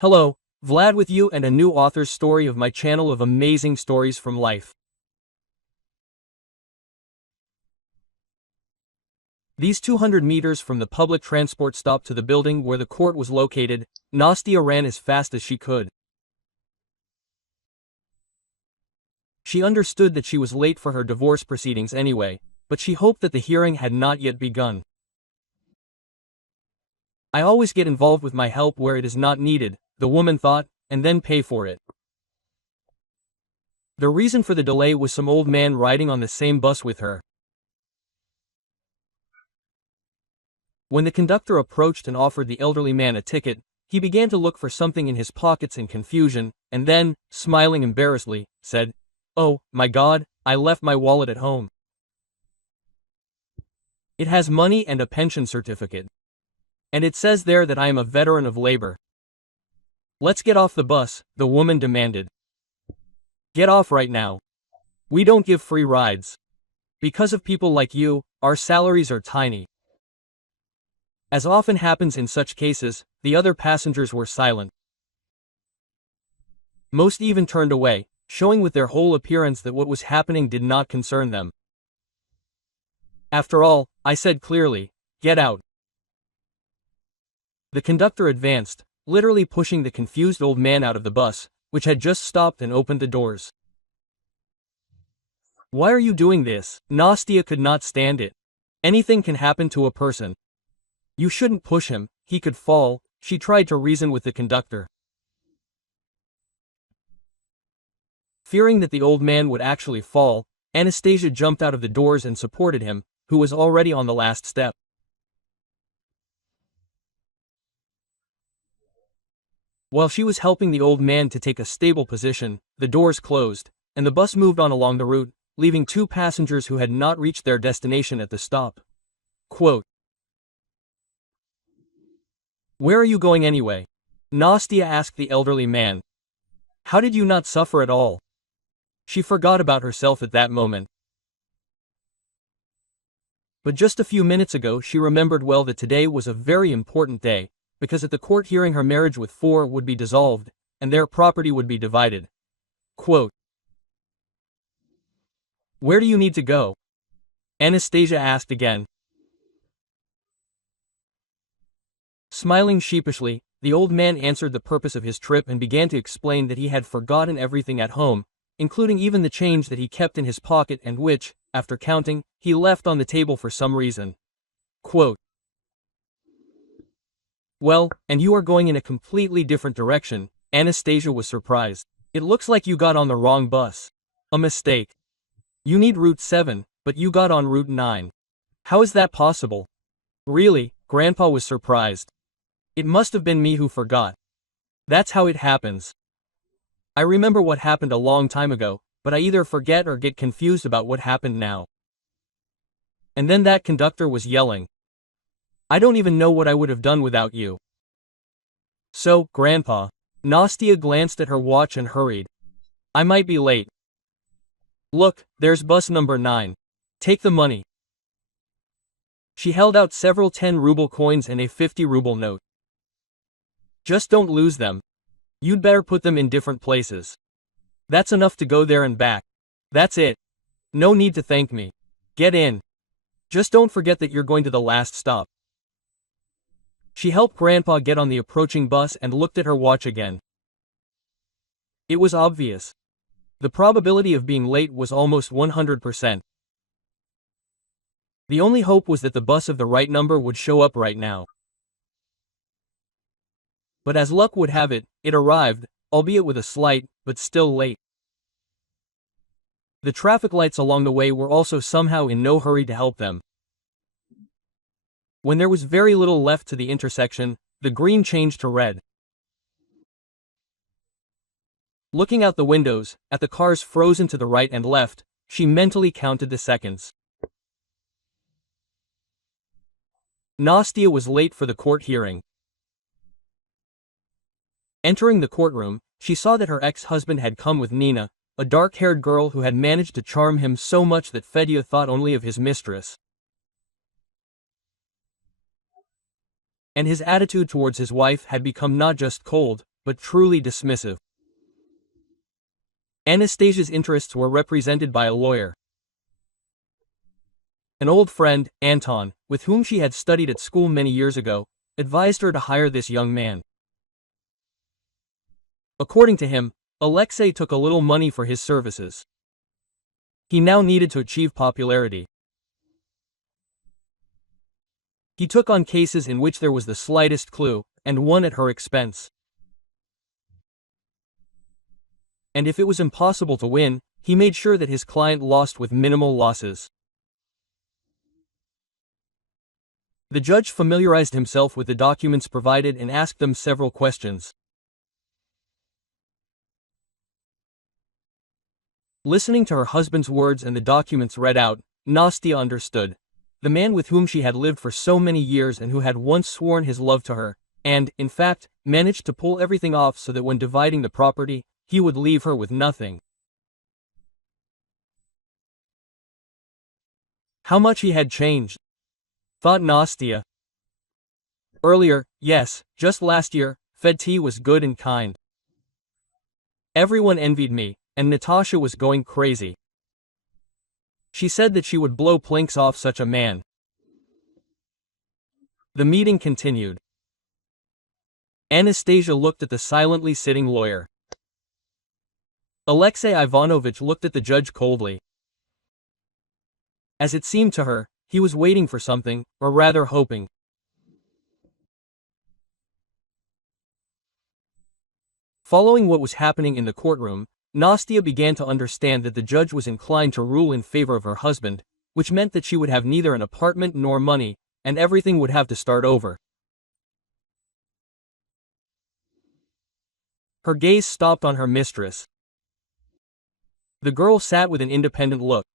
Hello, Vlad with you and a new author's story of my channel of amazing stories from life. These 200 meters from the public transport stop to the building where the court was located, Nastia ran as fast as she could. She understood that she was late for her divorce proceedings anyway, but she hoped that the hearing had not yet begun. I always get involved with my help where it is not needed, the woman thought, and then pay for it. The reason for the delay was some old man riding on the same bus with her. When the conductor approached and offered the elderly man a ticket, he began to look for something in his pockets in confusion, and then, smiling embarrassedly, said, "Oh, my God, I left my wallet at home. It has money and a pension certificate. And it says there that I am a veteran of labor." "Let's get off the bus," the woman demanded. "Get off right now. We don't give free rides. Because of people like you, our salaries are tiny." As often happens in such cases, the other passengers were silent. Most even turned away, showing with their whole appearance that what was happening did not concern them. "After all," I said clearly, "get out." The conductor advanced, literally pushing the confused old man out of the bus, which had just stopped, and opened the doors. "Why are you doing this?" Nastia could not stand it. Anything can happen to a person. "You shouldn't push him, he could fall," she tried to reason with the conductor. Fearing that the old man would actually fall, Anastasia jumped out of the doors and supported him, who was already on the last step. While she was helping the old man to take a stable position, the doors closed, and the bus moved on along the route, leaving two passengers who had not reached their destination at the stop. Quote, "Where are you going anyway?" Nastia asked the elderly man. "How did you not suffer at all?" She forgot about herself at that moment. But just a few minutes ago she remembered well that today was a very important day, because at the court hearing her marriage with four would be dissolved, and their property would be divided. Quote, "Where do you need to go?" Anastasia asked again. Smiling sheepishly, the old man answered the purpose of his trip and began to explain that he had forgotten everything at home, including even the change that he kept in his pocket and which, after counting, he left on the table for some reason. Quote, "Well, and you are going in a completely different direction." Anastasia was surprised. "It looks like you got on the wrong bus." "A mistake. You need Route 7, but you got on Route 9. "How is that possible?" "Really?" Grandpa was surprised. "It must have been me who forgot. That's how it happens. I remember what happened a long time ago, but I either forget or get confused about what happened now." And then that conductor was yelling, "I don't even know what I would have done without you." "So, Grandpa." Nastia glanced at her watch and hurried. "I might be late." "Look, there's bus number 9. Take the money." She held out several 10-ruble coins and a 50-ruble note. "Just don't lose them. You'd better put them in different places. That's enough to go there and back. That's it. No need to thank me. Get in. Just don't forget that you're going to the last stop." She helped Grandpa get on the approaching bus and looked at her watch again. It was obvious. The probability of being late was almost 100%. The only hope was that the bus of the right number would show up right now. But as luck would have it, it arrived, albeit with a slight, but still late. The traffic lights along the way were also somehow in no hurry to help them. When there was very little left to the intersection, the green changed to red. Looking out the windows, at the cars frozen to the right and left, she mentally counted the seconds. Nastia was late for the court hearing. Entering the courtroom, she saw that her ex-husband had come with Nina, a dark-haired girl who had managed to charm him so much that Fedya thought only of his mistress. And his attitude towards his wife had become not just cold, but truly dismissive. Anastasia's interests were represented by a lawyer. An old friend, Anton, with whom she had studied at school many years ago, advised her to hire this young man. According to him, Alexei took a little money for his services. He now needed to achieve popularity. He took on cases in which there was the slightest clue, and won at her expense. And if it was impossible to win, he made sure that his client lost with minimal losses. The judge familiarized himself with the documents provided and asked them several questions. Listening to her husband's words and the documents read out, Nastya understood. The man with whom she had lived for so many years and who had once sworn his love to her, and, in fact, managed to pull everything off so that when dividing the property, he would leave her with nothing. How much he had changed, thought Nastya. Earlier, yes, just last year, Fedty was good and kind. Everyone envied me, and Natasha was going crazy. She said that she would blow planks off such a man. The meeting continued. Anastasia looked at the silently sitting lawyer. Alexei Ivanovich looked at the judge coldly. As it seemed to her, he was waiting for something, or rather hoping. Following what was happening in the courtroom, Nastya began to understand that the judge was inclined to rule in favor of her husband, which meant that she would have neither an apartment nor money, and everything would have to start over. Her gaze stopped on her mistress. The girl sat with an independent look.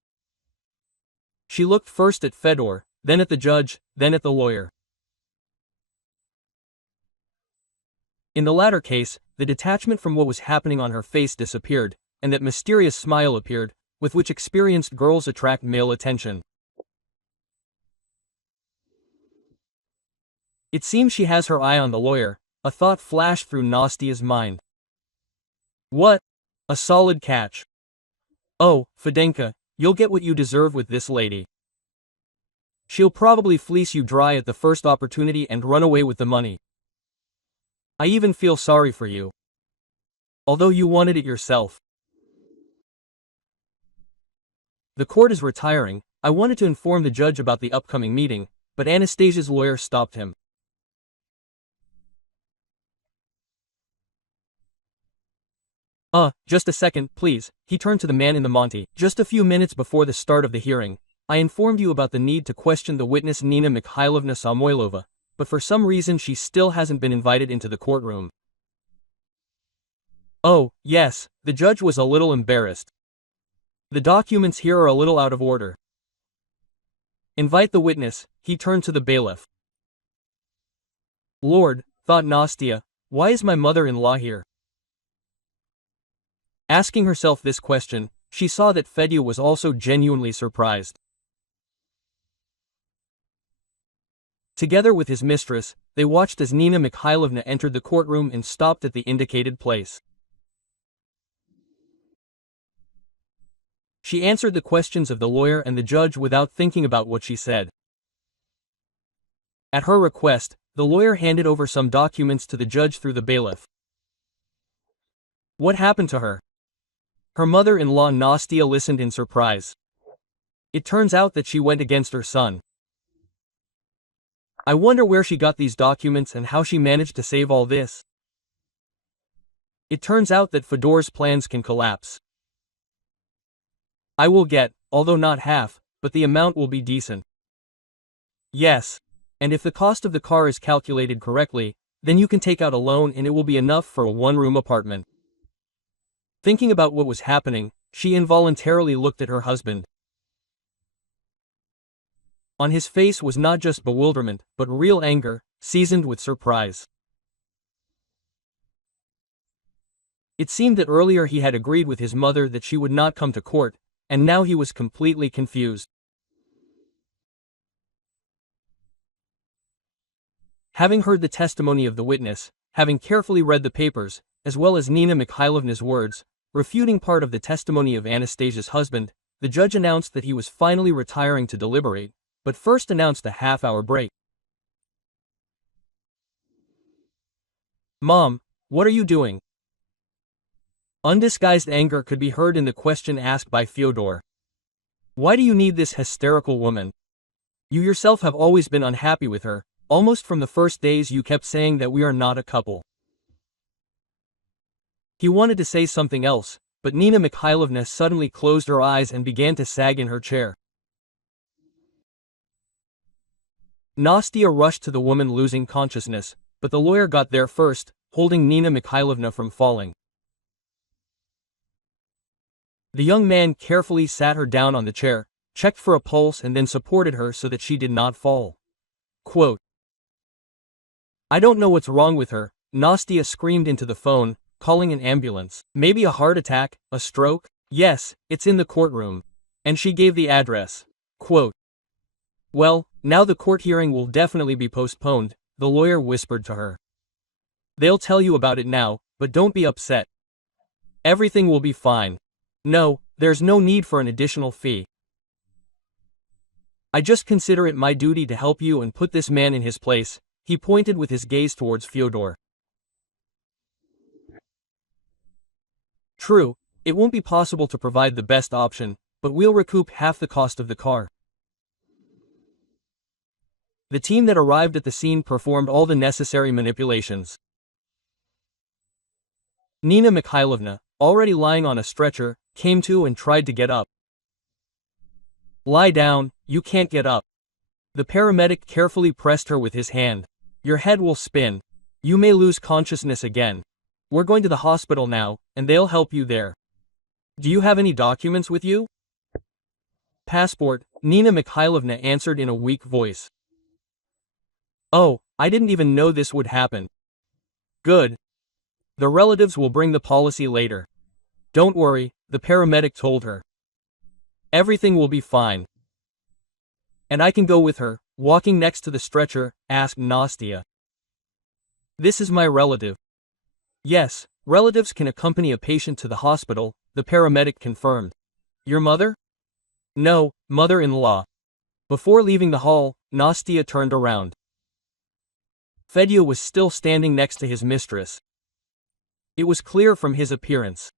She looked first at Fedor, then at the judge, then at the lawyer. In the latter case, the detachment from what was happening on her face disappeared, and that mysterious smile appeared, with which experienced girls attract male attention. It seems she has her eye on the lawyer, a thought flashed through Nastya's mind. What? A solid catch. Oh, Fedenka, you'll get what you deserve with this lady. She'll probably fleece you dry at the first opportunity and run away with the money. I even feel sorry for you. Although you wanted it yourself. The court is retiring. I wanted to inform the judge about the upcoming meeting, but Anastasia's lawyer stopped him. Just a second, please, he turned to the man in the Monty. Just a few minutes before the start of the hearing, I informed you about the need to question the witness Nina Mikhailovna Samoylova, but for some reason she still hasn't been invited into the courtroom. Oh, yes, the judge was a little embarrassed. The documents here are a little out of order. Invite the witness, he turned to the bailiff. Lord, thought Nastya, why is my mother-in-law here? Asking herself this question, she saw that Fedya was also genuinely surprised. Together with his mistress, they watched as Nina Mikhailovna entered the courtroom and stopped at the indicated place. She answered the questions of the lawyer and the judge without thinking about what she said. At her request, the lawyer handed over some documents to the judge through the bailiff. What happened to her? Her mother-in-law Nastya listened in surprise. It turns out that she went against her son. I wonder where she got these documents and how she managed to save all this. It turns out that Fedor's plans can collapse. I will get, although not half, but the amount will be decent. Yes. And if the cost of the car is calculated correctly, then you can take out a loan and it will be enough for a one-room apartment. Thinking about what was happening, she involuntarily looked at her husband. On his face was not just bewilderment, but real anger, seasoned with surprise. It seemed that earlier he had agreed with his mother that she would not come to court, and now he was completely confused. Having heard the testimony of the witness, having carefully read the papers, as well as Nina Mikhailovna's words, refuting part of the testimony of Anastasia's husband, the judge announced that he was finally retiring to deliberate, but first announced a half-hour break. "Mom, what are you doing?" Undisguised anger could be heard in the question asked by Fyodor. "Why do you need this hysterical woman? You yourself have always been unhappy with her, almost from the first days you kept saying that we are not a couple." He wanted to say something else, but Nina Mikhailovna suddenly closed her eyes and began to sag in her chair. Nastya rushed to the woman losing consciousness, but the lawyer got there first, holding Nina Mikhailovna from falling. The young man carefully sat her down on the chair, checked for a pulse and then supported her so that she did not fall. Quote, "I don't know what's wrong with her," Nastya screamed into the phone, calling an ambulance. "Maybe a heart attack, a stroke? Yes, it's in the courtroom." And she gave the address. Quote, "Well, now the court hearing will definitely be postponed," the lawyer whispered to her. "They'll tell you about it now, but don't be upset. Everything will be fine. No, there's no need for an additional fee. I just consider it my duty to help you and put this man in his place," he pointed with his gaze towards Fyodor. "True, it won't be possible to provide the best option, but we'll recoup half the cost of the car." The team that arrived at the scene performed all the necessary manipulations. Nina Mikhailovna, already lying on a stretcher, came to and tried to get up. "Lie down, you can't get up." The paramedic carefully pressed her with his hand. "Your head will spin. You may lose consciousness again. We're going to the hospital now, and they'll help you there. Do you have any documents with you?" "Passport," Nina Mikhailovna answered in a weak voice. "Oh, I didn't even know this would happen." "Good. The relatives will bring the policy later. Don't worry," the paramedic told her. "Everything will be fine." "And I can go with her, walking next to the stretcher?" asked Nastya. "This is my relative." "Yes, relatives can accompany a patient to the hospital," the paramedic confirmed. "Your mother?" "No, mother-in-law." Before leaving the hall, Nastya turned around. Fedya was still standing next to his mistress. It was clear from his appearance.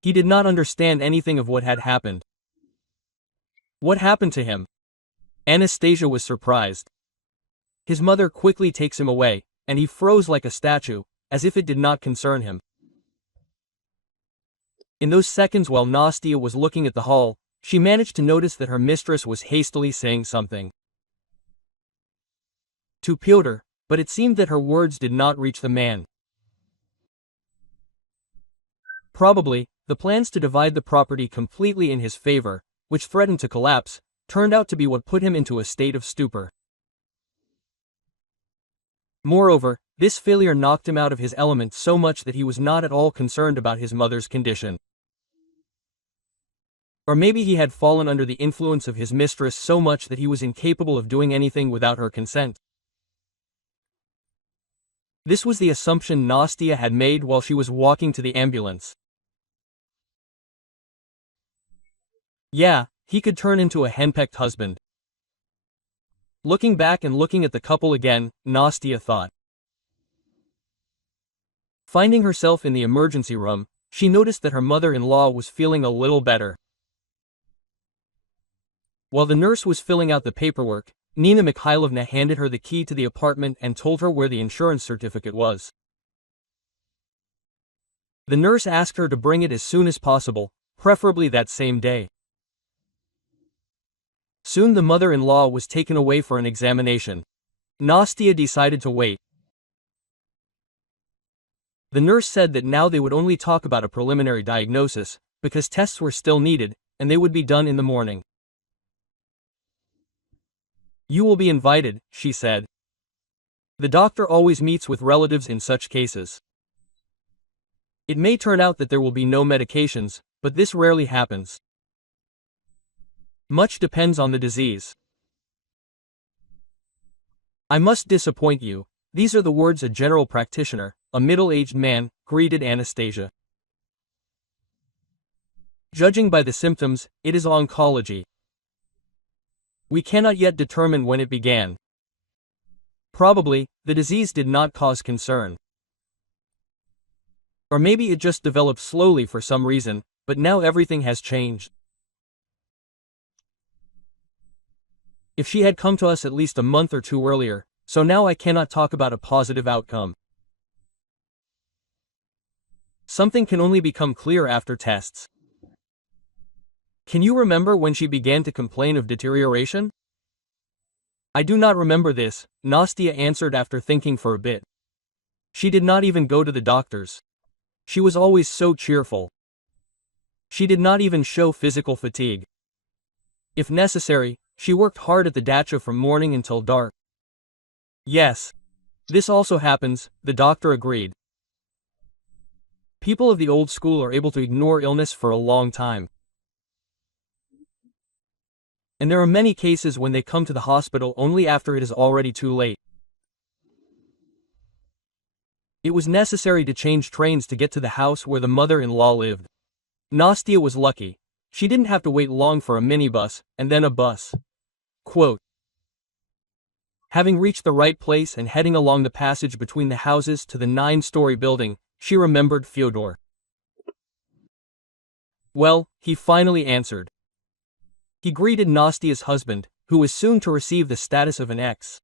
He did not understand anything of what had happened. "What happened to him?" Anastasia was surprised. His mother quickly takes him away, and he froze like a statue, as if it did not concern him. In those seconds while Nastya was looking at the hall, she managed to notice that her mistress was hastily saying something to Pyotr, but it seemed that her words did not reach the man. Probably, the plans to divide the property completely in his favor, which threatened to collapse, turned out to be what put him into a state of stupor. Moreover, this failure knocked him out of his element so much that he was not at all concerned about his mother's condition. Or maybe he had fallen under the influence of his mistress so much that he was incapable of doing anything without her consent. This was the assumption Nastya had made while she was walking to the ambulance. Yeah, he could turn into a henpecked husband. Looking back and looking at the couple again, Nastya thought. Finding herself in the emergency room, she noticed that her mother-in-law was feeling a little better. While the nurse was filling out the paperwork, Nina Mikhailovna handed her the key to the apartment and told her where the insurance certificate was. The nurse asked her to bring it as soon as possible, preferably that same day. Soon the mother-in-law was taken away for an examination. Nastya decided to wait. The nurse said that now they would only talk about a preliminary diagnosis, because tests were still needed, and they would be done in the morning. You will be invited, she said. The doctor always meets with relatives in such cases. It may turn out that there will be no medications, but this rarely happens. Much depends on the disease. I must disappoint you, These are the words a general practitioner, a middle-aged man, greeted Anastasia. Judging by the symptoms, it is oncology. We cannot yet determine when it began. Probably, the disease did not cause concern. Or maybe it just developed slowly for some reason, but now everything has changed. If she had come to us at least a month or two earlier, so now I cannot talk about a positive outcome. Something can only become clear after tests. Can you remember when she began to complain of deterioration? I do not remember this, Nastya answered after thinking for a bit. She did not even go to the doctors. She was always so cheerful. She did not even show physical fatigue. If necessary, she worked hard at the dacha from morning until dark. Yes. This also happens, the doctor agreed. People of the old school are able to ignore illness for a long time. And there are many cases when they come to the hospital only after it is already too late. It was necessary to change trains to get to the house where the mother-in-law lived. Nastya was lucky. She didn't have to wait long for a minibus, and then a bus. Quote, having reached the right place and heading along the passage between the houses to the 9-story building, she remembered Fyodor. Well, he finally answered. He greeted Nastya's husband, who was soon to receive the status of an ex.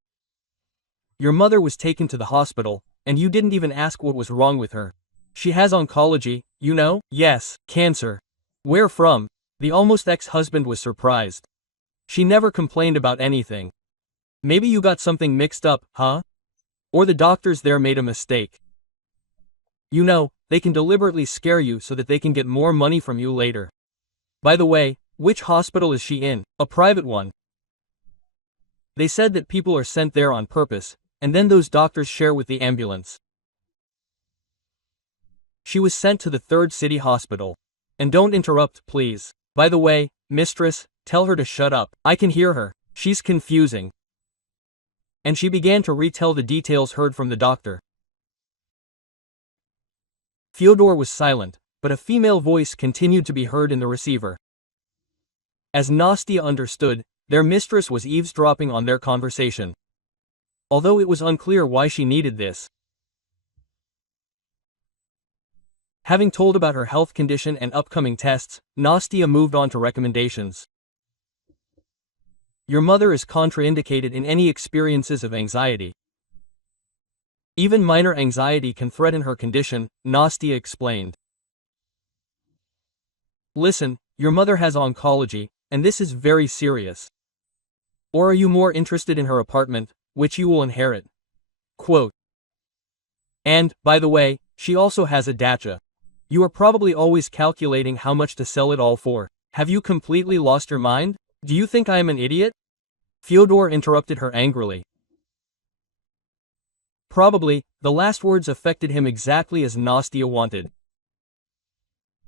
Your mother was taken to the hospital, and you didn't even ask what was wrong with her. She has oncology, you know? Yes, cancer. Where from? The almost ex-husband was surprised. She never complained about anything. Maybe you got something mixed up, huh? Or the doctors there made a mistake. You know, they can deliberately scare you so that they can get more money from you later. By the way, which hospital is she in? A private one. They said that people are sent there on purpose, and then those doctors share with the ambulance. She was sent to the 3rd City Hospital. And don't interrupt, please. By the way, mistress, tell her to shut up. I can hear her. She's confusing. And she began to retell the details heard from the doctor. Fyodor was silent, but a female voice continued to be heard in the receiver. As Nastya understood, their mistress was eavesdropping on their conversation. Although it was unclear why she needed this. Having told about her health condition and upcoming tests, Nastya moved on to recommendations. Your mother is contraindicated in any experiences of anxiety. Even minor anxiety can threaten her condition, Nastya explained. Listen, your mother has oncology, and this is very serious. Or are you more interested in her apartment, which you will inherit? Quote. And, by the way, she also has a dacha. You are probably always calculating how much to sell it all for. Have you completely lost your mind? Do you think I am an idiot? Fyodor interrupted her angrily. Probably, the last words affected him exactly as Nastya wanted.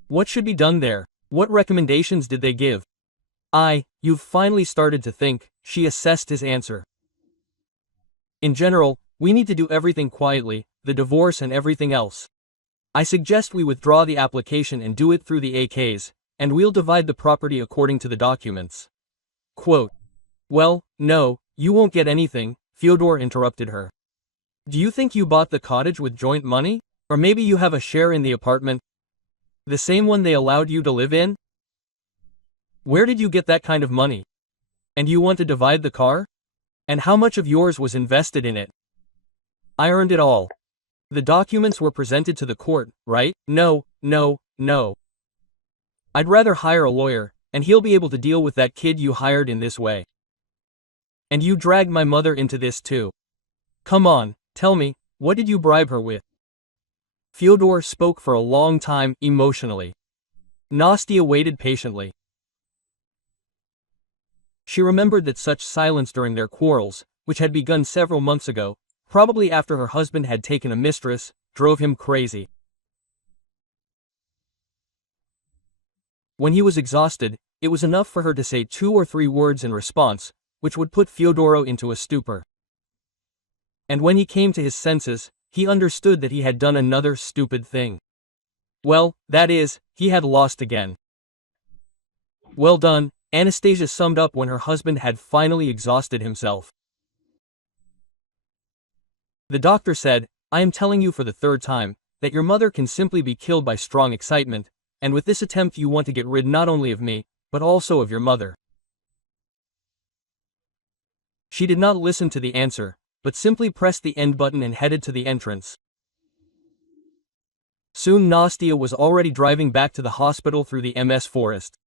What should be done there? What recommendations did they give? You've finally started to think, she assessed his answer. In general, we need to do everything quietly, the divorce and everything else. I suggest we withdraw the application and do it through the AKs, and we'll divide the property according to the documents. Quote. Well, no, you won't get anything, Fyodor interrupted her. Do you think you bought the cottage with joint money? Or maybe you have a share in the apartment? The same one they allowed you to live in? Where did you get that kind of money? And you want to divide the car? And how much of yours was invested in it? I earned it all. The documents were presented to the court, right? No. I'd rather hire a lawyer, and he'll be able to deal with that kid you hired in this way. And you dragged my mother into this too. Come on, tell me, what did you bribe her with? Fyodor spoke for a long time, emotionally. Nastya waited patiently. She remembered that such silence during their quarrels, which had begun several months ago, probably after her husband had taken a mistress, drove him crazy. When he was exhausted, it was enough for her to say 2 or 3 words in response, which would put Fyodoro into a stupor. And when he came to his senses, he understood that he had done another stupid thing. Well, that is, he had lost again. Well done, Anastasia summed up when her husband had finally exhausted himself. The doctor said, I am telling you for the third time, that your mother can simply be killed by strong excitement, and with this attempt you want to get rid not only of me, but also of your mother. She did not listen to the answer, but simply pressed the end button and headed to the entrance. Soon Nastya was already driving back to the hospital through the MS forest.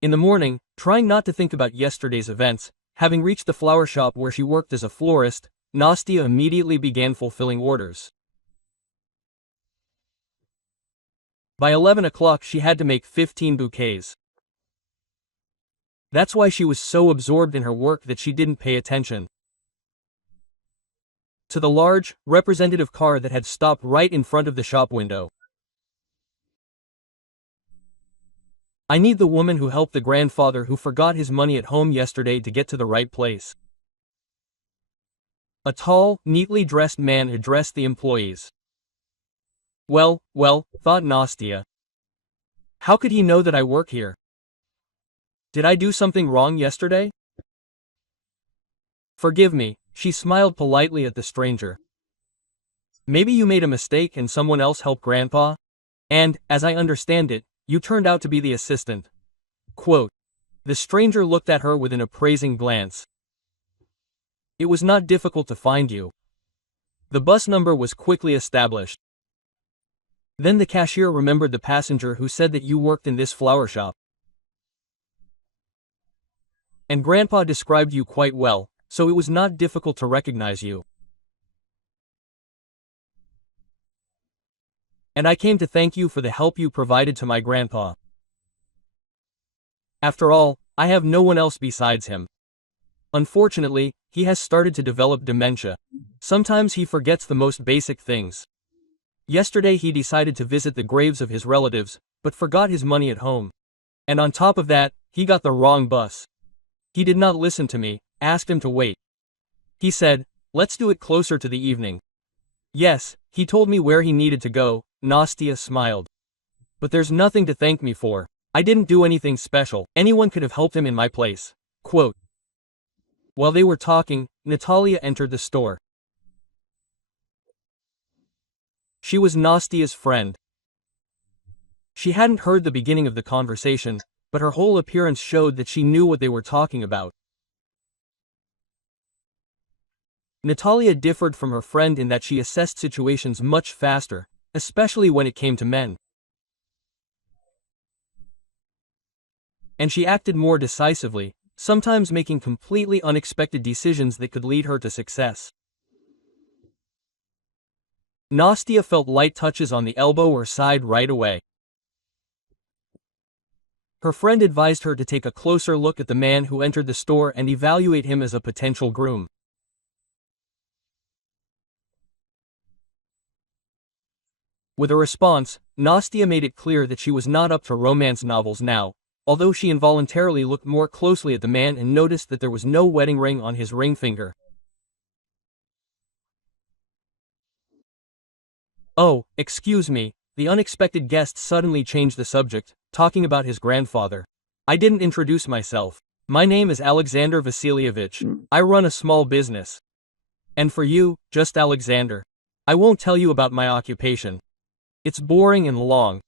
In the morning, trying not to think about yesterday's events, having reached the flower shop where she worked as a florist, Nastya immediately began fulfilling orders. By 11 o'clock she had to make 15 bouquets. That's why she was so absorbed in her work that she didn't pay attention to the large, representative car that had stopped right in front of the shop window. I need the woman who helped the grandfather who forgot his money at home yesterday to get to the right place. A tall, neatly dressed man addressed the employees. Well, thought Nastya. How could he know that I work here? Did I do something wrong yesterday? Forgive me, she smiled politely at the stranger. Maybe you made a mistake and someone else helped Grandpa? And, as I understand it, you turned out to be the assistant. Quote. The stranger looked at her with an appraising glance. It was not difficult to find you. The bus number was quickly established. Then the cashier remembered the passenger who said that you worked in this flower shop. And Grandpa described you quite well, so it was not difficult to recognize you. And I came to thank you for the help you provided to my grandpa. After all, I have no one else besides him. Unfortunately, he has started to develop dementia. Sometimes he forgets the most basic things. Yesterday he decided to visit the graves of his relatives, but forgot his money at home. And on top of that, he got the wrong bus. He did not listen to me, asked him to wait. He said, let's do it closer to the evening. Yes, he told me where he needed to go, Nastya smiled. But there's nothing to thank me for. I didn't do anything special. Anyone could have helped him in my place. Quote. While they were talking, Natalia entered the store. She was Nastya's friend. She hadn't heard the beginning of the conversation, but her whole appearance showed that she knew what they were talking about. Natalia differed from her friend in that she assessed situations much faster, especially when it came to men. And she acted more decisively, sometimes making completely unexpected decisions that could lead her to success. Nastya felt light touches on the elbow or side right away. Her friend advised her to take a closer look at the man who entered the store and evaluate him as a potential groom. With a response, Nastya made it clear that she was not up to romance novels now, although she involuntarily looked more closely at the man and noticed that there was no wedding ring on his ring finger. Oh, excuse me, the unexpected guest suddenly changed the subject, talking about his grandfather. I didn't introduce myself. My name is Alexander Vasilievich. I run a small business. And for you, just Alexander. I won't tell you about my occupation. It's boring and long.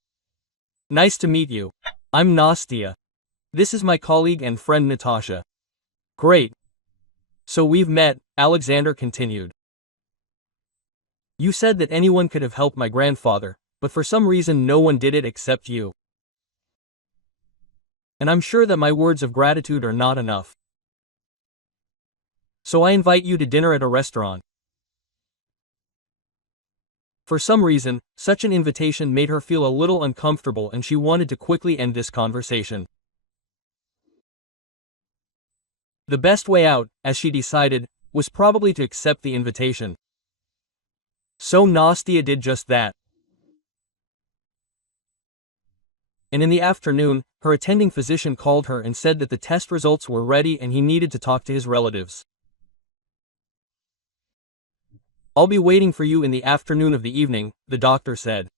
Nice to meet you. I'm Nastya. This is my colleague and friend Natasha. Great. So we've met, Alexander continued. You said that anyone could have helped my grandfather, but for some reason no one did it except you. And I'm sure that my words of gratitude are not enough. So I invite you to dinner at a restaurant. For some reason, such an invitation made her feel a little uncomfortable and she wanted to quickly end this conversation. The best way out, as she decided, was probably to accept the invitation. So Nastya did just that. And in the afternoon, her attending physician called her and said that the test results were ready and he needed to talk to his relatives. "I'll be waiting for you in the afternoon of the evening," the doctor said.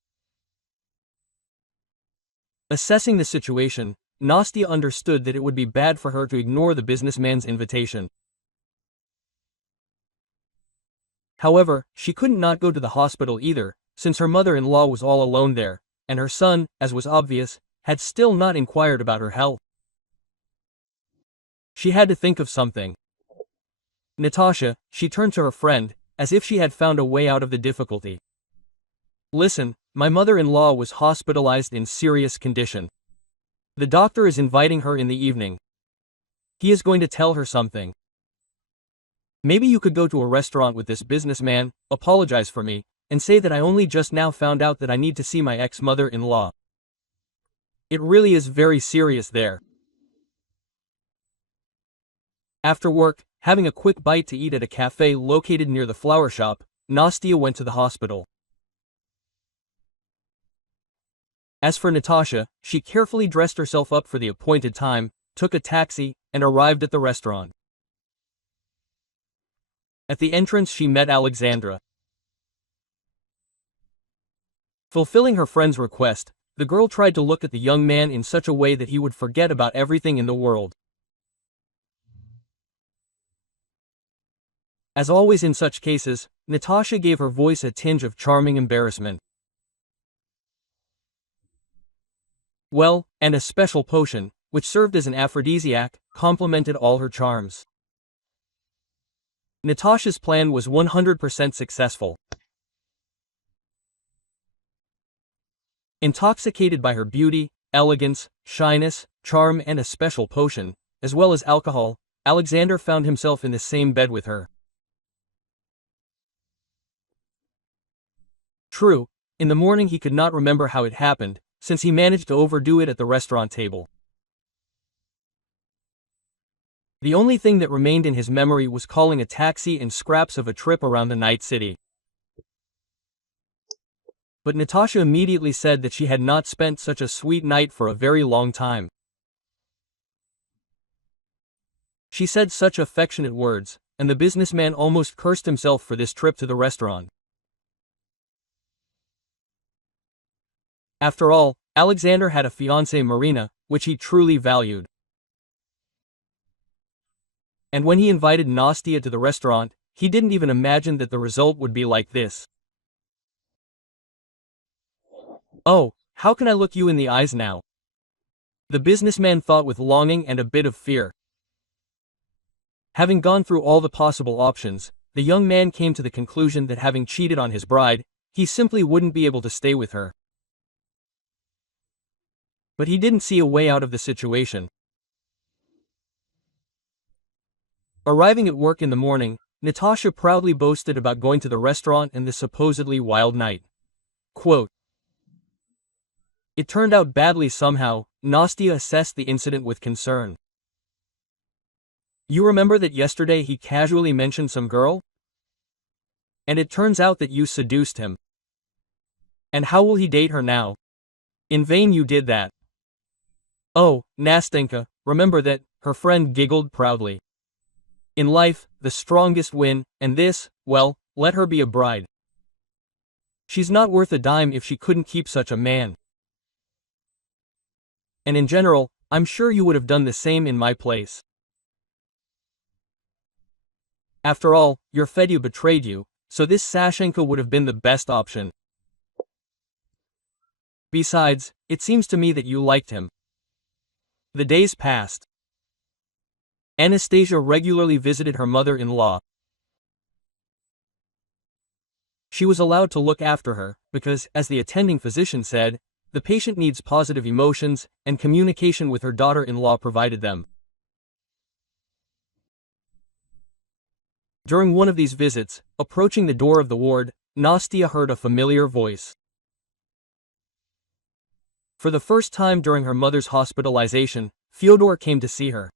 Assessing the situation, Nastya understood that it would be bad for her to ignore the businessman's invitation. However, she couldn't not go to the hospital either, since her mother-in-law was all alone there, and her son, as was obvious, had still not inquired about her health. She had to think of something. "Natasha," she turned to her friend, as if she had found a way out of the difficulty. "Listen, my mother-in-law was hospitalized in serious condition. The doctor is inviting her in the evening. He is going to tell her something. Maybe you could go to a restaurant with this businessman, apologize for me, and say that I only just now found out that I need to see my ex-mother-in-law. It really is very serious there." After work, having a quick bite to eat at a cafe located near the flower shop, Nastya went to the hospital. As for Natasha, she carefully dressed herself up for the appointed time, took a taxi, and arrived at the restaurant. At the entrance she met Alexandra. Fulfilling her friend's request, the girl tried to look at the young man in such a way that he would forget about everything in the world. As always in such cases, Natasha gave her voice a tinge of charming embarrassment. Well, and a special potion, which served as an aphrodisiac, complemented all her charms. Natasha's plan was 100% successful. Intoxicated by her beauty, elegance, shyness, charm and a special potion, as well as alcohol, Alexander found himself in the same bed with her. True, in the morning he could not remember how it happened, since he managed to overdo it at the restaurant table. The only thing that remained in his memory was calling a taxi and scraps of a trip around the night city. But Natasha immediately said that she had not spent such a sweet night for a very long time. She said such affectionate words, and the businessman almost cursed himself for this trip to the restaurant. After all, Alexander had a fiancée Marina, which he truly valued. And when he invited Nastya to the restaurant, he didn't even imagine that the result would be like this. "Oh, how can I look you in the eyes now?" the businessman thought with longing and a bit of fear. Having gone through all the possible options, the young man came to the conclusion that having cheated on his bride, he simply wouldn't be able to stay with her. But he didn't see a way out of the situation. Arriving at work in the morning, Natasha proudly boasted about going to the restaurant and the supposedly wild night. Quote, "It turned out badly somehow," Nastya assessed the incident with concern. "You remember that yesterday he casually mentioned some girl? And it turns out that you seduced him. And how will he date her now? In vain you did that." "Oh, Nastenka, remember that," her friend giggled proudly. "In life, the strongest win, and this, well, let her be a bride. She's not worth a dime if she couldn't keep such a man. And in general, I'm sure you would have done the same in my place. After all, your Fedya betrayed you, so this Sashenka would have been the best option. Besides, it seems to me that you liked him." The days passed. Anastasia regularly visited her mother-in-law. She was allowed to look after her, because, as the attending physician said, the patient needs positive emotions, and communication with her daughter-in-law provided them. During one of these visits, approaching the door of the ward, Nastya heard a familiar voice. For the first time during her mother's hospitalization, Fyodor came to see her.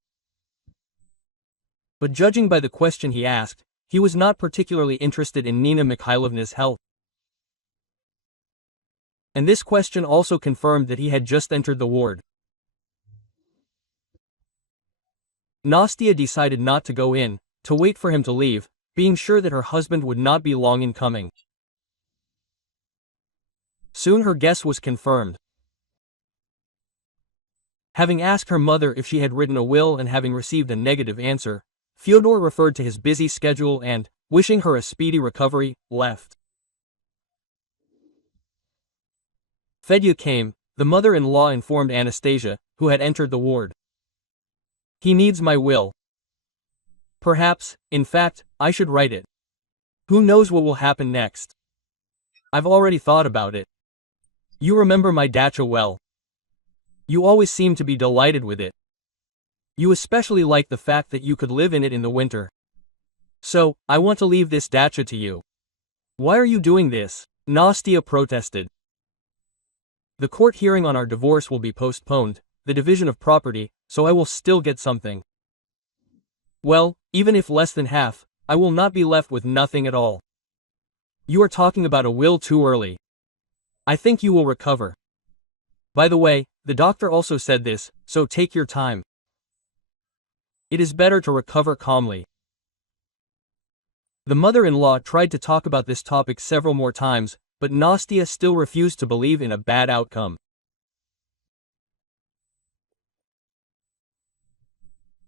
But judging by the question he asked, he was not particularly interested in Nina Mikhailovna's health. And this question also confirmed that he had just entered the ward. Nastya decided not to go in, to wait for him to leave, being sure that her husband would not be long in coming. Soon her guess was confirmed. Having asked her mother if she had written a will and having received a negative answer, Fyodor referred to his busy schedule and, wishing her a speedy recovery, left. Fedya came. The mother-in-law informed Anastasia, who had entered the ward. He needs my will. Perhaps, in fact, I should write it. Who knows what will happen next? I've already thought about it. You remember my dacha well. You always seem to be delighted with it. You especially like the fact that you could live in it in the winter. So, I want to leave this dacha to you. Why are you doing this? Nastya protested. The court hearing on our divorce will be postponed, the division of property, so I will still get something. Well, even if less than half, I will not be left with nothing at all. You are talking about a will too early. I think you will recover. By the way, the doctor also said this, so take your time. It is better to recover calmly. The mother-in-law tried to talk about this topic several more times, but Nastya still refused to believe in a bad outcome.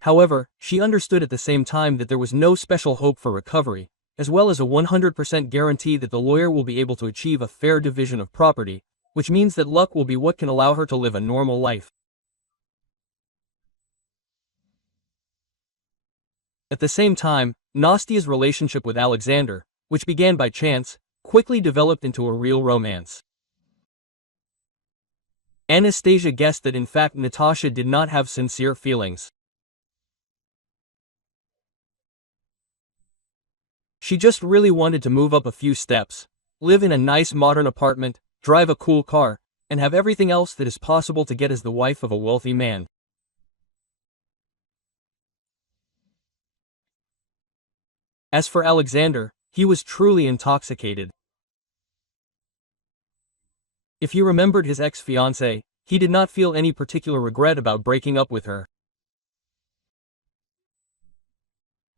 However, she understood at the same time that there was no special hope for recovery, as well as a 100% guarantee that the lawyer will be able to achieve a fair division of property, which means that luck will be what can allow her to live a normal life. At the same time, Nastya's relationship with Alexander, which began by chance, quickly developed into a real romance. Anastasia guessed that in fact Natasha did not have sincere feelings. She just really wanted to move up a few steps, live in a nice modern apartment, drive a cool car, and have everything else that is possible to get as the wife of a wealthy man. As for Alexander, he was truly intoxicated. If he remembered his ex-fiancée, he did not feel any particular regret about breaking up with her.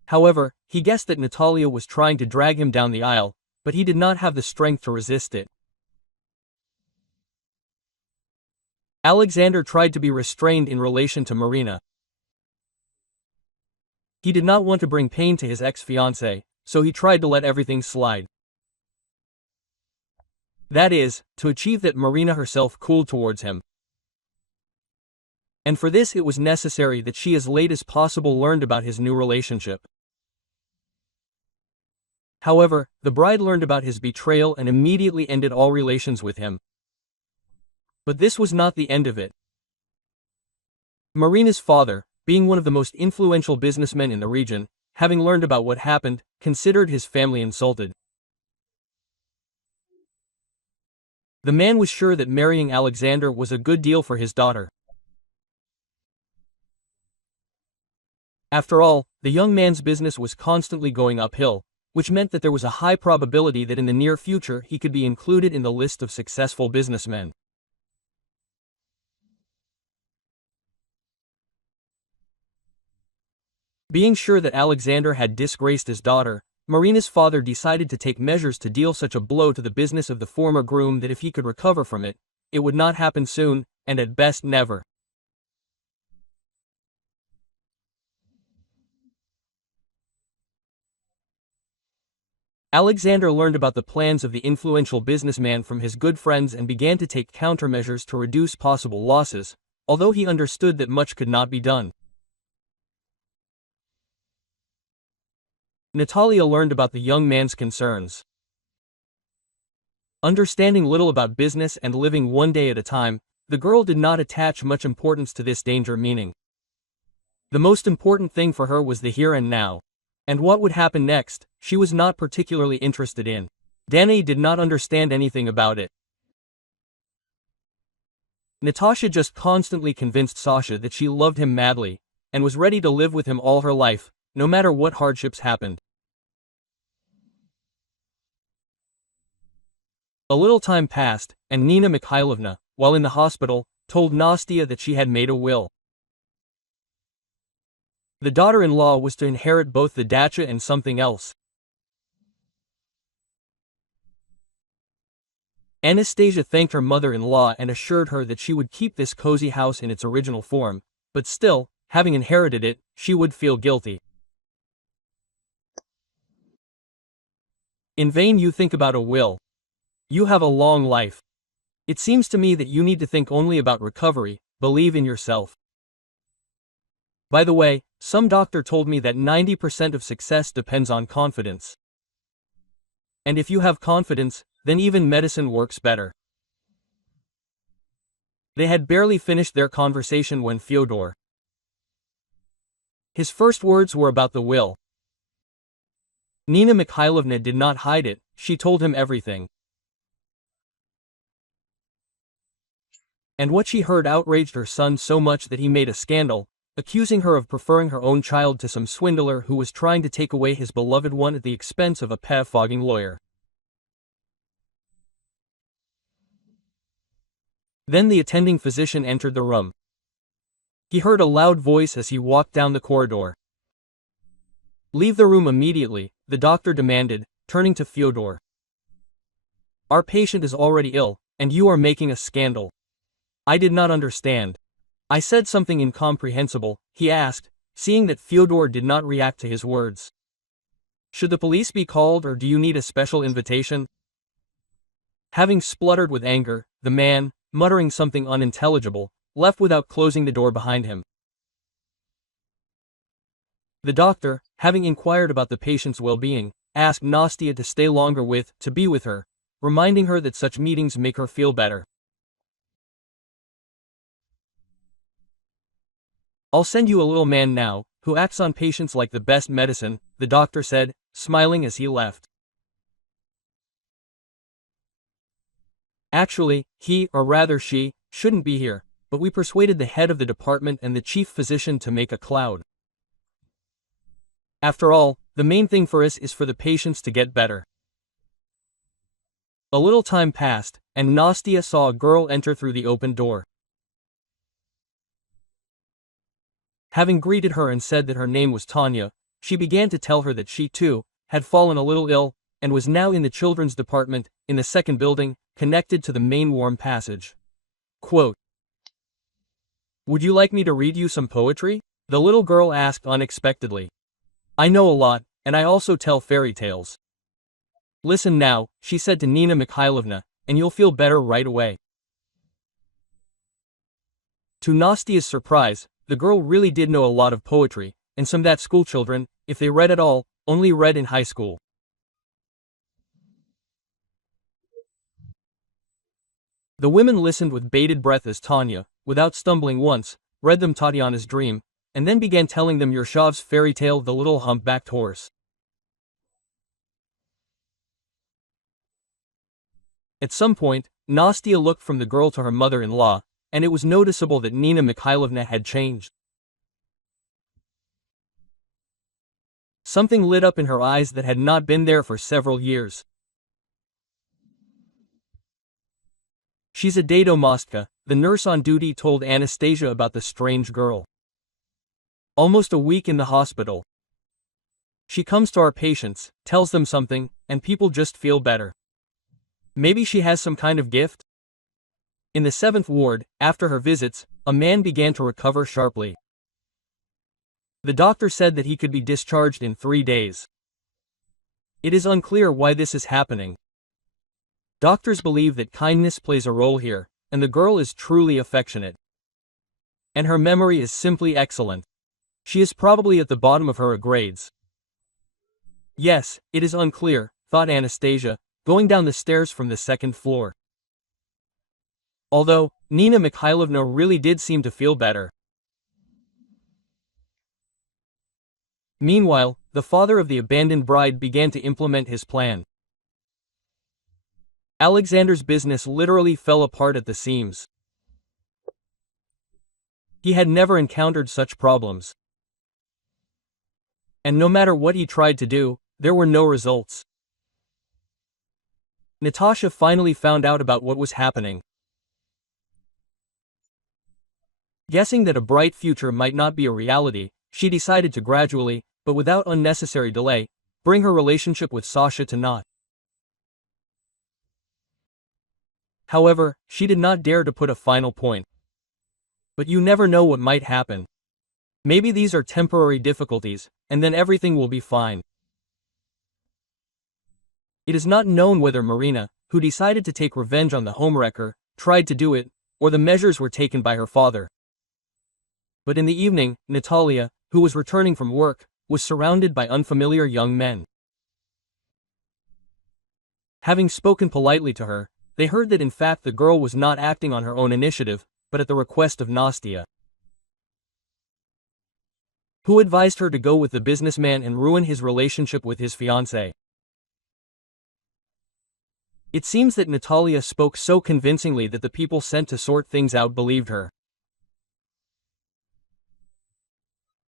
However, he guessed that Natalia was trying to drag him down the aisle, but he did not have the strength to resist it. Alexander tried to be restrained in relation to Marina. He did not want to bring pain to his ex-fiancée, so he tried to let everything slide. That is, to achieve that Marina herself cooled towards him. And for this it was necessary that she as late as possible learned about his new relationship. However, the bride learned about his betrayal and immediately ended all relations with him. But this was not the end of it. Marina's father, being one of the most influential businessmen in the region, having learned about what happened, considered his family insulted. The man was sure that marrying Alexander was a good deal for his daughter. After all, the young man's business was constantly going uphill, which meant that there was a high probability that in the near future he could be included in the list of successful businessmen. Being sure that Alexander had disgraced his daughter, Marina's father decided to take measures to deal such a blow to the business of the former groom that if he could recover from it, it would not happen soon, and at best never. Alexander learned about the plans of the influential businessman from his good friends and began to take countermeasures to reduce possible losses, although he understood that much could not be done. Natalia learned about the young man's concerns. Understanding little about business and living one day at a time, the girl did not attach much importance to this danger meaning. The most important thing for her was the here and now. And what would happen next, she was not particularly interested in. Danae did not understand anything about it. Natasha just constantly convinced Sasha that she loved him madly, and was ready to live with him all her life, no matter what hardships happened. A little time passed, and Nina Mikhailovna, while in the hospital, told Nastya that she had made a will. The daughter-in-law was to inherit both the dacha and something else. Anastasia thanked her mother-in-law and assured her that she would keep this cozy house in its original form, but still, having inherited it, she would feel guilty. In vain you think about a will. You have a long life. It seems to me that you need to think only about recovery, believe in yourself. By the way, some doctor told me that 90% of success depends on confidence. And if you have confidence, then even medicine works better. They had barely finished their conversation when Fyodor. His first words were about the will. Nina Mikhailovna did not hide it, she told him everything. And what she heard outraged her son so much that he made a scandal, accusing her of preferring her own child to some swindler who was trying to take away his beloved one at the expense of a pettifogging lawyer. Then the attending physician entered the room. He heard a loud voice as he walked down the corridor. "Leave the room immediately," the doctor demanded, turning to Fyodor. "Our patient is already ill, and you are making a scandal." "I did not understand. I said something incomprehensible," he asked, seeing that Fyodor did not react to his words. "Should the police be called or do you need a special invitation?" Having spluttered with anger, the man, muttering something unintelligible, left without closing the door behind him. The doctor, having inquired about the patient's well-being, asked Nastia to stay longer to be with her, reminding her that such meetings make her feel better. "I'll send you a little man now, who acts on patients like the best medicine," the doctor said, smiling as he left. Actually, he, or rather she, shouldn't be here, but we persuaded the head of the department and the chief physician to make a cloud. After all, the main thing for us is for the patients to get better. A little time passed, and Nastia saw a girl enter through the open door. Having greeted her and said that her name was Tanya, she began to tell her that she too had fallen a little ill, and was now in the children's department, in the second building, connected to the main warm passage. Quote, "Would you like me to read you some poetry?" the little girl asked unexpectedly. "I know a lot, and I also tell fairy tales. Listen now," she said to Nina Mikhailovna, "and you'll feel better right away." To Nastia's surprise, the girl really did know a lot of poetry, and some that schoolchildren, if they read at all, only read in high school. The women listened with bated breath as Tanya, without stumbling once, read them Tatiana's dream, and then began telling them Yershov's fairy tale The Little Humpbacked Horse. At some point, Nastia looked from the girl to her mother-in-law, and it was noticeable that Nina Mikhailovna had changed. Something lit up in her eyes that had not been there for several years. "She's a Dadomostka," the nurse on duty told Anastasia about the strange girl. "Almost a week in the hospital. She comes to our patients, tells them something, and people just feel better. Maybe she has some kind of gift?" In the 7th ward, after her visits, a man began to recover sharply. The doctor said that he could be discharged in 3 days. It is unclear why this is happening. Doctors believe that kindness plays a role here, and the girl is truly affectionate. And her memory is simply excellent. She is probably at the bottom of her grades. Yes, it is unclear, thought Anastasia, going down the stairs from the 2nd floor. Although, Nina Mikhailovna really did seem to feel better. Meanwhile, the father of the abandoned bride began to implement his plan. Alexander's business literally fell apart at the seams. He had never encountered such problems. And no matter what he tried to do, there were no results. Natasha finally found out about what was happening. Guessing that a bright future might not be a reality, she decided to gradually, but without unnecessary delay, bring her relationship with Sasha to naught. However, she did not dare to put a final point. But you never know what might happen. Maybe these are temporary difficulties, and then everything will be fine. It is not known whether Marina, who decided to take revenge on the homewrecker, tried to do it, or the measures were taken by her father. But in the evening, Natalia, who was returning from work, was surrounded by unfamiliar young men. Having spoken politely to her, they heard that in fact the girl was not acting on her own initiative, but at the request of Nastia, who advised her to go with the businessman and ruin his relationship with his fiancée. It seems that Natalia spoke so convincingly that the people sent to sort things out believed her.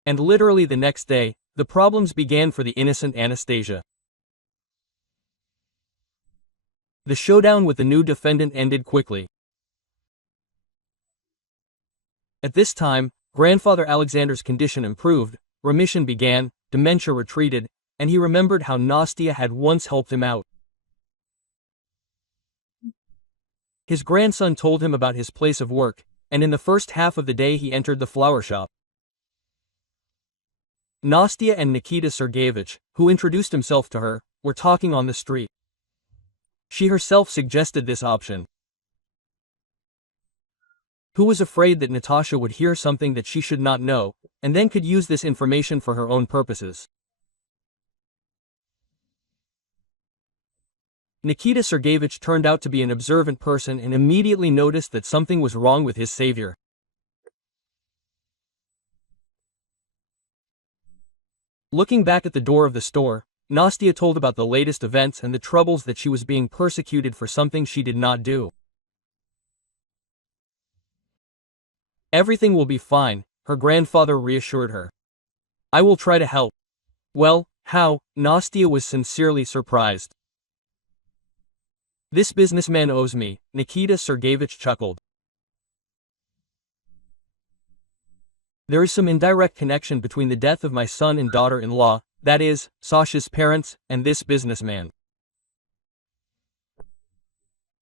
And literally the next day, the problems began for the innocent Anastasia. The showdown with the new defendant ended quickly. At this time, grandfather Alexander's condition improved, remission began, dementia retreated, and he remembered how Nastia had once helped him out. His grandson told him about his place of work, and in the first half of the day he entered the flower shop. Nastia and Nikita Sergeyevich, who introduced himself to her, were talking on the street. She herself suggested this option. Who was afraid that Natasha would hear something that she should not know, and then could use this information for her own purposes. Nikita Sergeyevich turned out to be an observant person and immediately noticed that something was wrong with his savior. Looking back at the door of the store, Nastia told about the latest events and the troubles that she was being persecuted for something she did not do. Everything will be fine, her grandfather reassured her. I will try to help. Well, how? Nastia was sincerely surprised. This businessman owes me, Nikita Sergeyevich chuckled. There is some indirect connection between the death of my son and daughter-in-law, that is, Sasha's parents, and this businessman.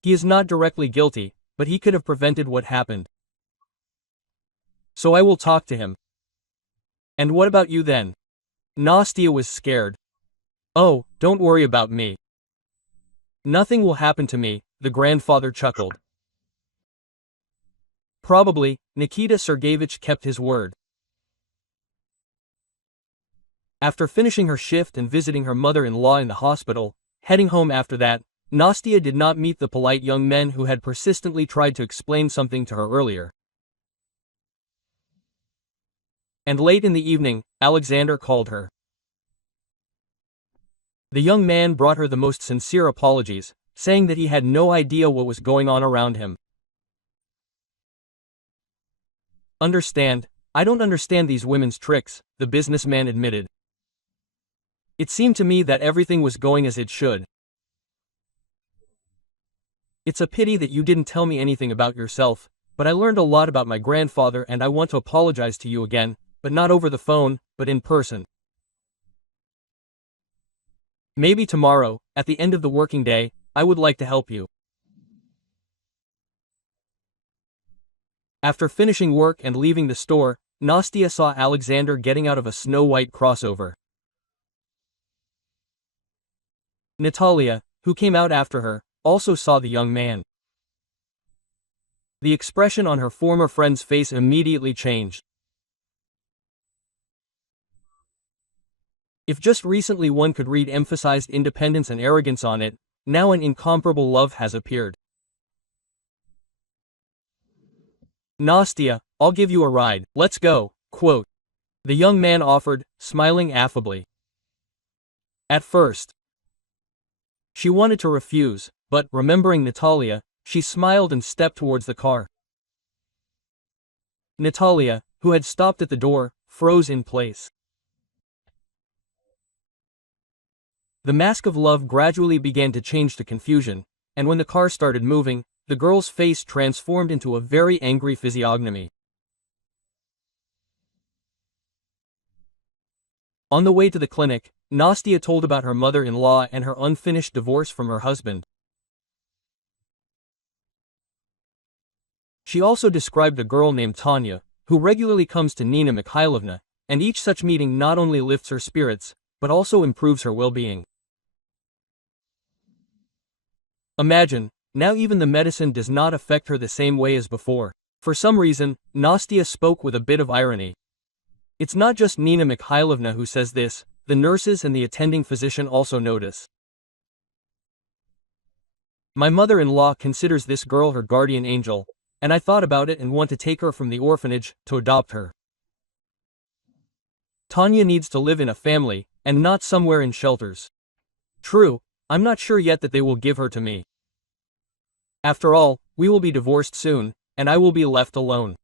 He is not directly guilty, but he could have prevented what happened. So I will talk to him. And what about you then? Nastia was scared. Oh, don't worry about me. Nothing will happen to me, the grandfather chuckled. Probably, Nikita Sergeyevich kept his word. After finishing her shift and visiting her mother-in-law in the hospital, heading home after that, Nastia did not meet the polite young men who had persistently tried to explain something to her earlier. And late in the evening, Alexander called her. The young man brought her the most sincere apologies, saying that he had no idea what was going on around him. I don't understand these women's tricks, the businessman admitted. It seemed to me that everything was going as it should. It's a pity that you didn't tell me anything about yourself, but I learned a lot about my grandfather and I want to apologize to you again, but not over the phone, but in person. Maybe tomorrow, at the end of the working day, I would like to help you. After finishing work and leaving the store, Nastia saw Alexander getting out of a snow-white crossover. Natalia, who came out after her, also saw the young man. The expression on her former friend's face immediately changed. If just recently one could read emphasized independence and arrogance on it, now an incomparable love has appeared. Nastia, I'll give you a ride, let's go, quote. The young man offered, smiling affably. At first, she wanted to refuse, but, remembering Natalia, she smiled and stepped towards the car. Natalia, who had stopped at the door, froze in place. The mask of love gradually began to change to confusion, and when the car started moving, the girl's face transformed into a very angry physiognomy. On the way to the clinic, Nastya told about her mother-in-law and her unfinished divorce from her husband. She also described a girl named Tanya, who regularly comes to Nina Mikhailovna, and each such meeting not only lifts her spirits, but also improves her well-being. Imagine, now even the medicine does not affect her the same way as before. For some reason, Nastya spoke with a bit of irony. It's not just Nina Mikhailovna who says this, the nurses and the attending physician also notice. My mother-in-law considers this girl her guardian angel, and I thought about it and want to take her from the orphanage, to adopt her. Tanya needs to live in a family, and not somewhere in shelters. True, I'm not sure yet that they will give her to me. After all, we will be divorced soon, and I will be left alone.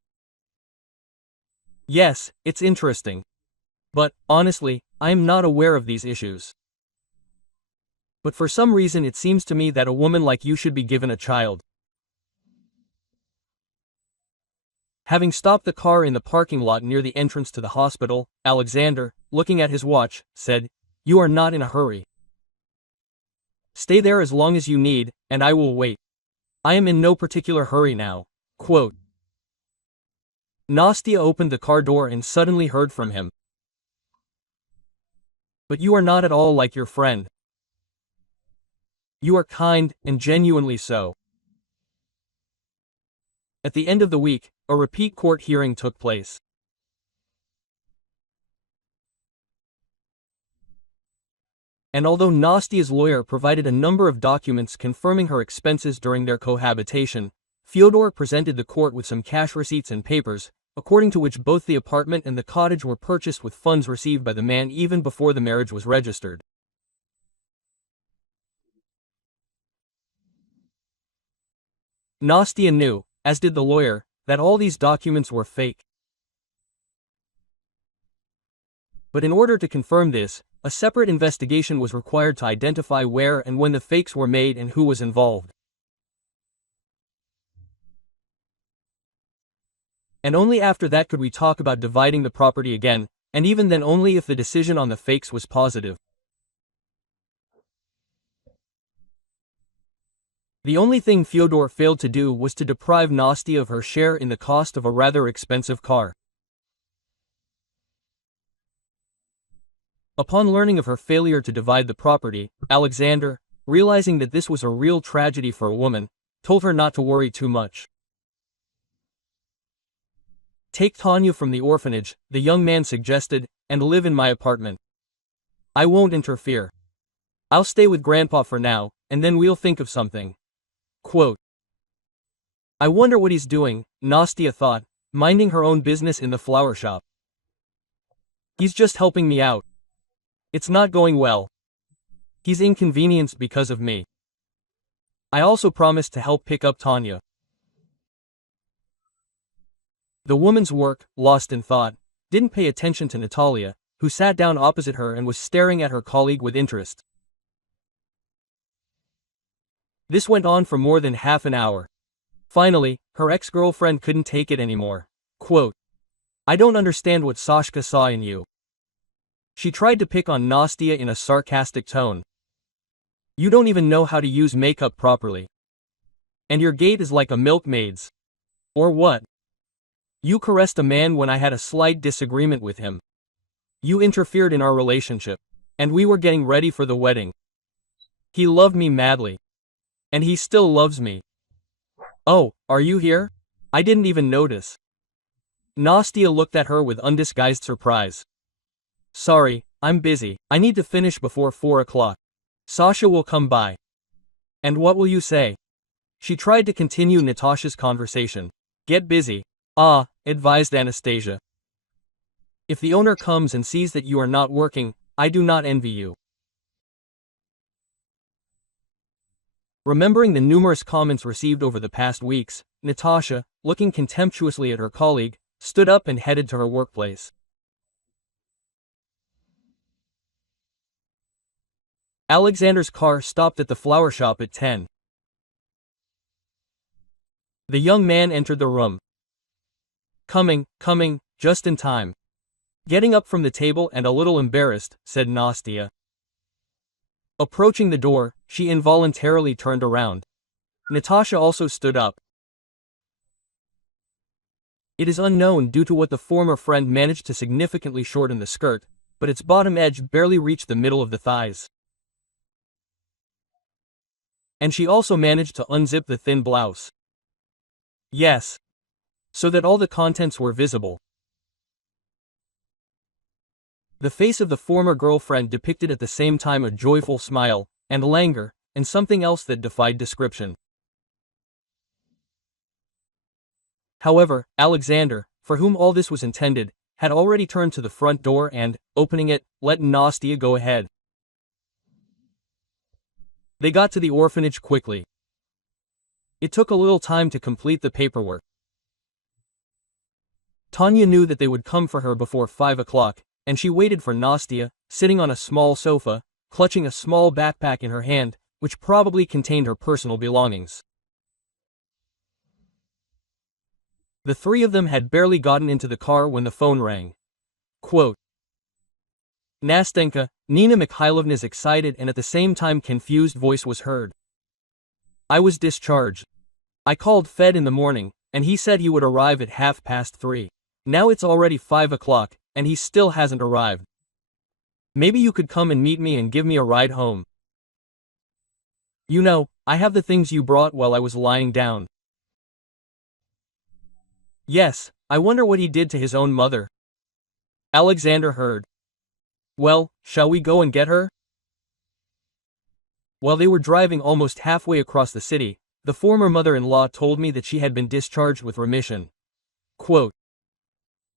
Yes, it's interesting. But, honestly, I am not aware of these issues. But for some reason it seems to me that a woman like you should be given a child. Having stopped the car in the parking lot near the entrance to the hospital, Alexander, looking at his watch, said, "You are not in a hurry. Stay there as long as you need, and I will wait. I am in no particular hurry now." Quote. Nastya opened the car door and suddenly heard from him. "But you are not at all like your friend. You are kind, and genuinely so." At the end of the week, a repeat court hearing took place. And although Nastya's lawyer provided a number of documents confirming her expenses during their cohabitation, Fyodor presented the court with some cash receipts and papers, according to which both the apartment and the cottage were purchased with funds received by the man even before the marriage was registered. Nastya knew, as did the lawyer, that all these documents were fake. But in order to confirm this, a separate investigation was required to identify where and when the fakes were made and who was involved. And only after that could we talk about dividing the property again, and even then only if the decision on the fakes was positive. The only thing Fyodor failed to do was to deprive Nastya of her share in the cost of a rather expensive car. Upon learning of her failure to divide the property, Alexander, realizing that this was a real tragedy for a woman, told her not to worry too much. "Take Tanya from the orphanage," the young man suggested, "and live in my apartment. I won't interfere. I'll stay with Grandpa for now, and then we'll think of something." Quote. I wonder what he's doing, Nastya thought, minding her own business in the flower shop. He's just helping me out. It's not going well. He's inconvenienced because of me. I also promised to help pick up Tanya. The woman's work, lost in thought, didn't pay attention to Natalia, who sat down opposite her and was staring at her colleague with interest. This went on for more than half an hour. Finally, her ex-girlfriend couldn't take it anymore. Quote, "I don't understand what Sashka saw in you." She tried to pick on Nastya in a sarcastic tone. "You don't even know how to use makeup properly. And your gait is like a milkmaid's. Or what? You caressed a man when I had a slight disagreement with him. You interfered in our relationship. And we were getting ready for the wedding. He loved me madly. And he still loves me. Oh, are you here? I didn't even notice." Nastya looked at her with undisguised surprise. "Sorry, I'm busy. I need to finish before 4 o'clock. Sasha will come by." "And what will you say?" She tried to continue Natasha's conversation. "Get busy." "Ah," advised Anastasia. "If the owner comes and sees that you are not working, I do not envy you." Remembering the numerous comments received over the past weeks, Natasha, looking contemptuously at her colleague, stood up and headed to her workplace. Alexander's car stopped at the flower shop at 10. The young man entered the room. Coming, just in time." Getting up from the table and a little embarrassed, said Nastya. Approaching the door, she involuntarily turned around. Natasha also stood up. It is unknown due to what the former friend managed to significantly shorten the skirt, but its bottom edge barely reached the middle of the thighs. And she also managed to unzip the thin blouse. Yes. So that all the contents were visible. The face of the former girlfriend depicted at the same time a joyful smile, and languor, and something else that defied description. However, Alexander, for whom all this was intended, had already turned to the front door and, opening it, let Nastya go ahead. They got to the orphanage quickly. It took a little time to complete the paperwork. Tanya knew that they would come for her before 5 o'clock, and she waited for Nastya, sitting on a small sofa, clutching a small backpack in her hand, which probably contained her personal belongings. The three of them had barely gotten into the car when the phone rang. Quote, Nastenka, Nina Mikhailovna's excited and at the same time confused voice was heard. I was discharged. I called Fed in the morning, and he said he would arrive at 3:30. Now it's already 5 o'clock, and he still hasn't arrived. Maybe you could come and meet me and give me a ride home. You know, I have the things you brought while I was lying down. Yes, I wonder what he did to his own mother. Alexander heard. Well, shall we go and get her? While they were driving almost halfway across the city, the former mother-in-law told me that she had been discharged with remission. Quote,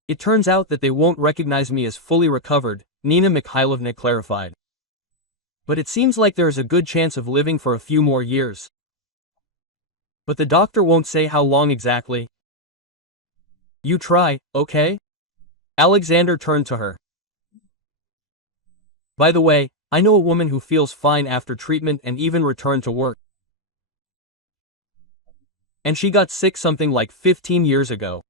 It turns out that they won't recognize me as fully recovered, Nina Mikhailovna clarified. But it seems like there is a good chance of living for a few more years. But the doctor won't say how long exactly. You try, okay? Alexander turned to her. By the way, I know a woman who feels fine after treatment and even returned to work. And she got sick something like 15 years ago.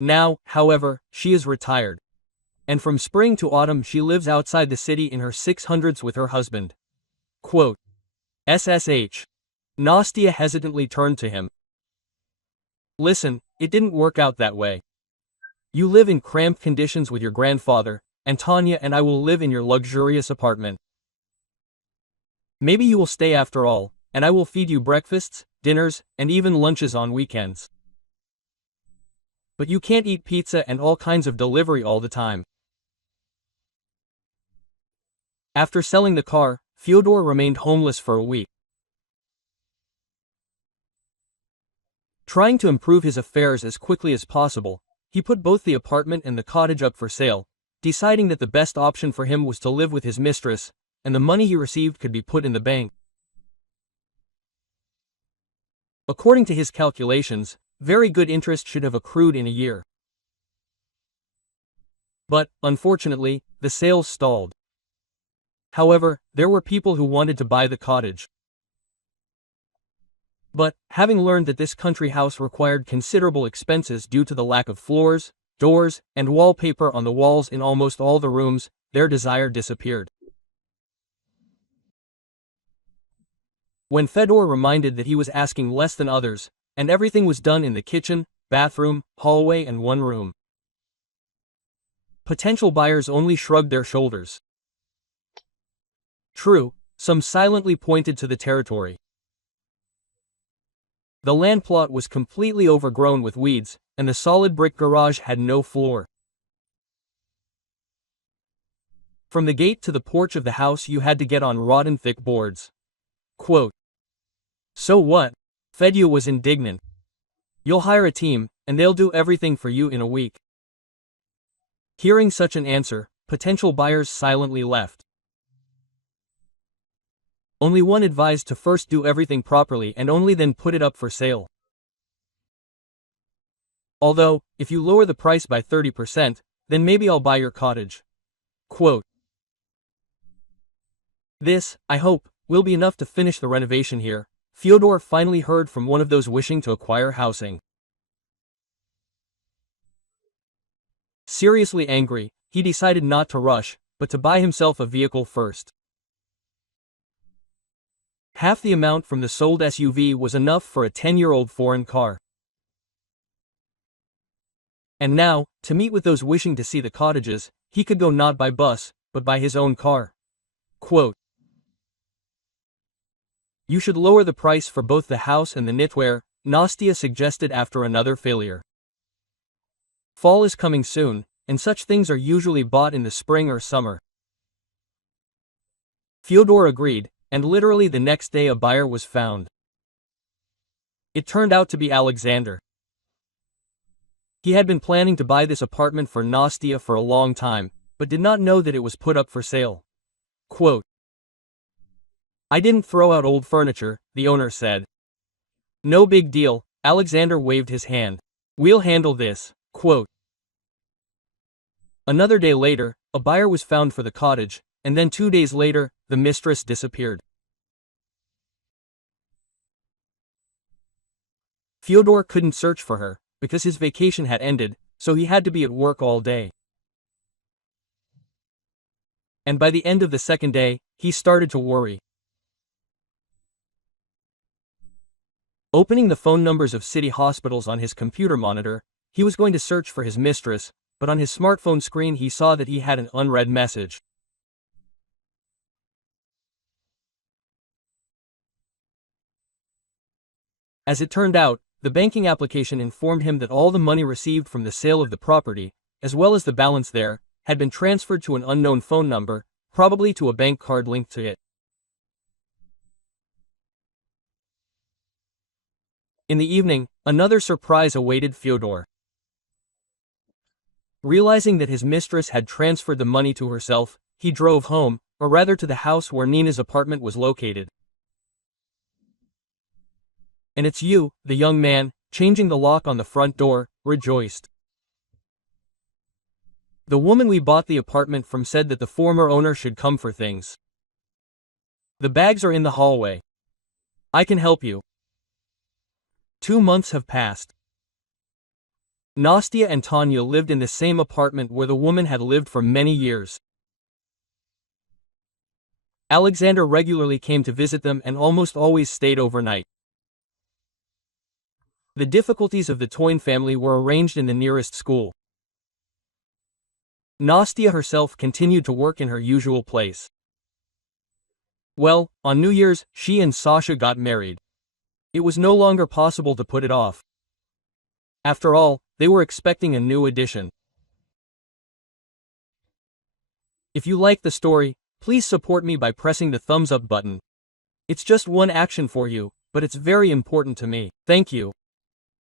Now, however, she is retired. And from spring to autumn she lives outside the city in her 600s with her husband. Quote, SSH. Nastya hesitantly turned to him. Listen, it didn't work out that way. You live in cramped conditions with your grandfather, and Tanya and I will live in your luxurious apartment. Maybe you will stay after all, and I will feed you breakfasts, dinners, and even lunches on weekends. But you can't eat pizza and all kinds of delivery all the time. After selling the car, Fyodor remained homeless for a week. Trying to improve his affairs as quickly as possible, he put both the apartment and the cottage up for sale, deciding that the best option for him was to live with his mistress, and the money he received could be put in the bank. According to his calculations, very good interest should have accrued in a year. But, unfortunately, the sales stalled. However, there were people who wanted to buy the cottage. But, having learned that this country house required considerable expenses due to the lack of floors, doors, and wallpaper on the walls in almost all the rooms, their desire disappeared. When Fedor reminded that he was asking less than others, and everything was done in the kitchen, bathroom, hallway and one room, potential buyers only shrugged their shoulders. True, some silently pointed to the territory. The land plot was completely overgrown with weeds, and the solid brick garage had no floor. From the gate to the porch of the house you had to get on rotten thick boards. Quote, So what? Fedya was indignant. You'll hire a team, and they'll do everything for you in a week. Hearing such an answer, potential buyers silently left. Only one advised to first do everything properly and only then put it up for sale. Although, if you lower the price by 30%, then maybe I'll buy your cottage. Quote, This, I hope, will be enough to finish the renovation here, Fyodor finally heard from one of those wishing to acquire housing. Seriously angry, he decided not to rush, but to buy himself a vehicle first. Half the amount from the sold SUV was enough for a 10-year-old foreign car. And now, to meet with those wishing to see the cottages, he could go not by bus, but by his own car. Quote, "You should lower the price for both the house and the knitwear," Nastia suggested after another failure. "Fall is coming soon, and such things are usually bought in the spring or summer." Fyodor agreed, and literally the next day a buyer was found. It turned out to be Alexander. He had been planning to buy this apartment for Nastia for a long time, but did not know that it was put up for sale. Quote, "I didn't throw out old furniture," the owner said. "No big deal," Alexander waved his hand. "We'll handle this." Quote. Another day later, a buyer was found for the cottage, and then 2 days later, the mistress disappeared. Fyodor couldn't search for her, because his vacation had ended, so he had to be at work all day. And by the end of the second day, he started to worry. Opening the phone numbers of city hospitals on his computer monitor, he was going to search for his mistress, but on his smartphone screen he saw that he had an unread message. As it turned out, the banking application informed him that all the money received from the sale of the property, as well as the balance there, had been transferred to an unknown phone number, probably to a bank card linked to it. In the evening, another surprise awaited Fyodor. Realizing that his mistress had transferred the money to herself, he drove home, or rather to the house where Nina's apartment was located. "And it's you," the young man, changing the lock on the front door, rejoiced. "The woman we bought the apartment from said that the former owner should come for things. The bags are in the hallway. I can help you." 2 months have passed. Nastia and Tanya lived in the same apartment where the woman had lived for many years. Alexander regularly came to visit them and almost always stayed overnight. The difficulties of the Toyn family were arranged in the nearest school. Nastia herself continued to work in her usual place. Well, on New Year's, she and Sasha got married. It was no longer possible to put it off. After all, they were expecting a new addition. If you like the story, please support me by pressing the thumbs up button. It's just one action for you, but it's very important to me. Thank you.